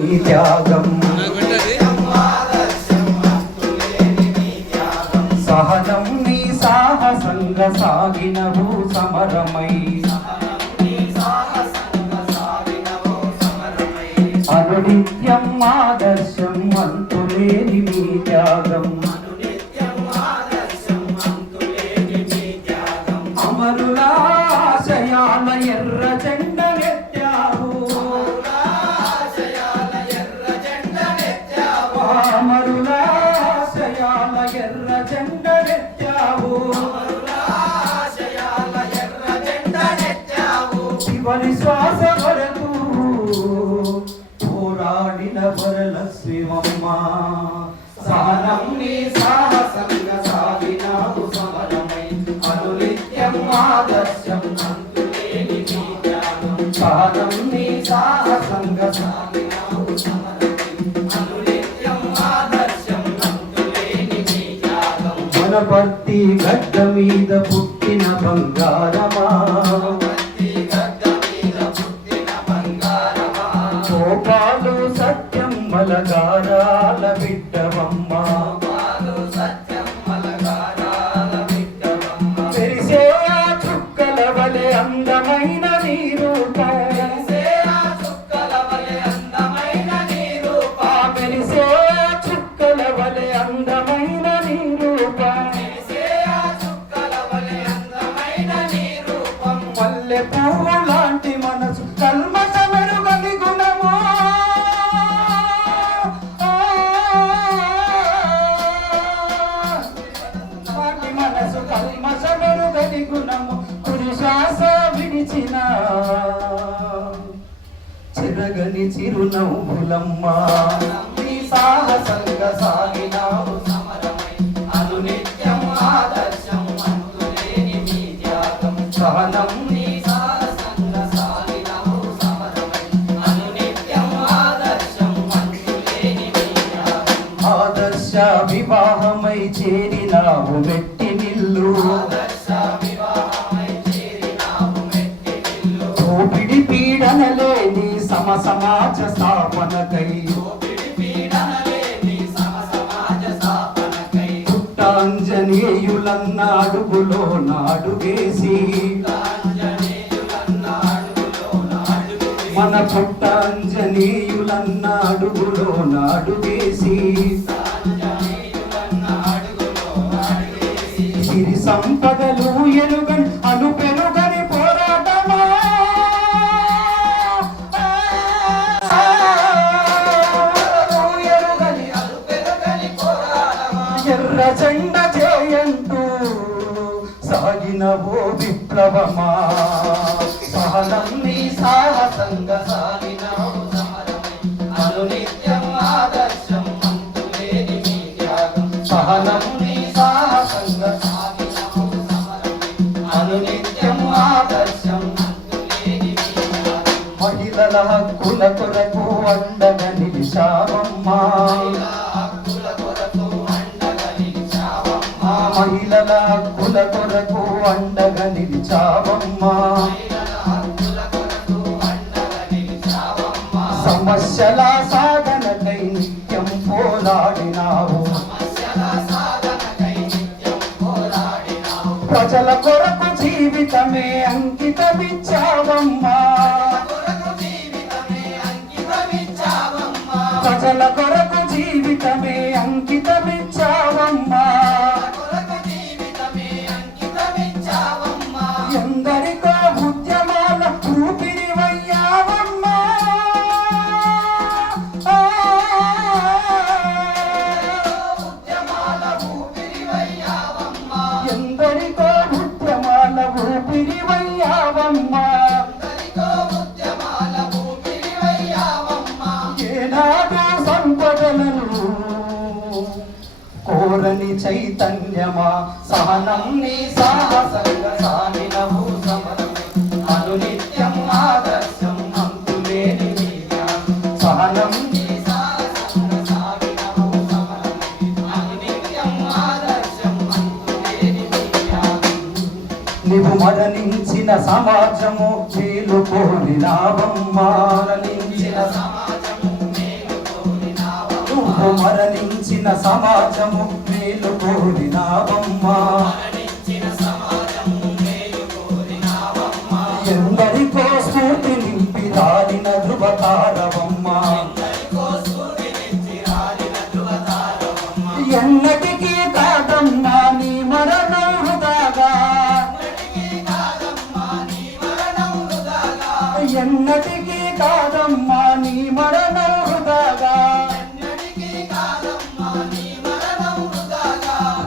నీ త్యాగం సహనం నీ సాహసంగా సాగినవు సమరమై అనునిత్యం ఆదర్శం అంతులేని నీ త్యాగం అమరుల ఆశయాల ఎర్ర జెండనెత్తావు అమరుల ఆశయాల ఎర్ర జెండనెత్తావు చివరి శ్వాస వరకు పోరాడిన వరలక్ష్మమ్మ సహనం నీ సాహసంగా సాగినావు సమరమై అనునిత్యం ఆదర్శం అంతులేని నీ త్యాగం సహనం నీ సాహసంగా సాగినావు సమరమై అనునిత్యం ఆదర్శం అంతులేని నీ త్యాగం వనపర్తి గడ్డ మీద పుట్టిన బంగారమా గోపాలు సత్యం మలగారాల బిడ్డవమ్మ తెరిసే ఆ చుక్కల వలె అందమైన నీ రూపం మెరిసే ఆ చుక్కల వలె అందమైన నీ రూపం పల్లె పువ్వు లాంటి మనసు కల్మష మెరుగని గుణము మనసు కల్మష మెరుగని గుణము పురుషాస విడిచిన చెరగని చిరునవ్వులమ్మ నీ సాహసంగా సాగినావు సమరమై అనునిత్యం ఆదర్శం అంతులేని నీ త్యాగం సహనం నీ సాహసంగా సాగినావు సమరమై అనునిత్యం ఆదర్శం అంతులేని నీ త్యాగం ఆదర్శ వివాహమై చేరినావు మెట్టి నిల్లు దోపిడి పీడనలేని సమాజ స్థాపనకై పుట్టాంజనేయులన్న అడుగులో నాడుగేసి మన పుట్టాంజనేయులన్న అడుగులో నాడుగేసి సిరి సంపదలు ఎరుగని అను పెరుగని పోరాటమా ఎర్ర జెండ చేయంటూ సాగినవో విప్లవమా సహనం నీ సాహసంగా సాగినవు సమరమై అనునిత్యం ఆదర్శం అంతులేని నీ త్యాగం సహనం నీ సాహసంగా సాగినవు సమరమై అనునిత్యం ఆదర్శం అంతులేని నీ త్యాగం మహిళల హక్కుల కొరకు అండగా నిలిచావమ్మా మహిళల హక్కుల కొరకు అండగా నిలిచావమ్మా సమస్యల సాధనకై నిత్యం పోరాడినావు ప్రజల కొరకు జీవితమే అంకితమిచ్చావమ్మా ప్రజల కొరకు జీవితమే అంకితమిచ్చావమ్మా ఎందరికో ఉద్యమాల ఊపిరివయ్యావమ్మా ఎందరికో ఉద్యమాల ఊపిరివయ్యావమ్మా ఏనాడు సంపదలను కోరని చైతన్యమా సహనం నీ సాహసంగా సాగినవు సమరమై అనునిత్యం ఆదర్శం అంతులేని నీ త్యాగం సహనం నీ సాహసంగా సాగినవు సమరమై అనునిత్యం ఆదర్శం అంతులేని నీ త్యాగం నీవు మరణించిన సమాజము మేలుకోని లాభం మరణించిన సమాజము నువ్వు మరణించిన సమాజము మేలు కోరినావమ్మా. ఎందరికో స్ఫూర్తి నింపి రాలిన ధృవతారవమ్మా. ఎన్నటికీ కాదమ్మా నీ మరణం వృధాగా, ఎన్నటికీ కాదమ్మా నీ మరణం వృధాగా.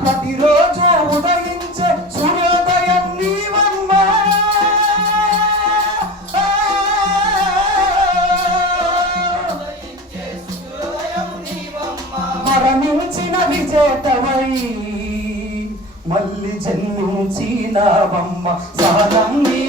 ప్రతిరోజు ఉదయించే సూర్యోదయం నీవమ్మా. మరణించిన విజేతవై మళ్ళీ జన్మించినవమ్మ. సహనం నీ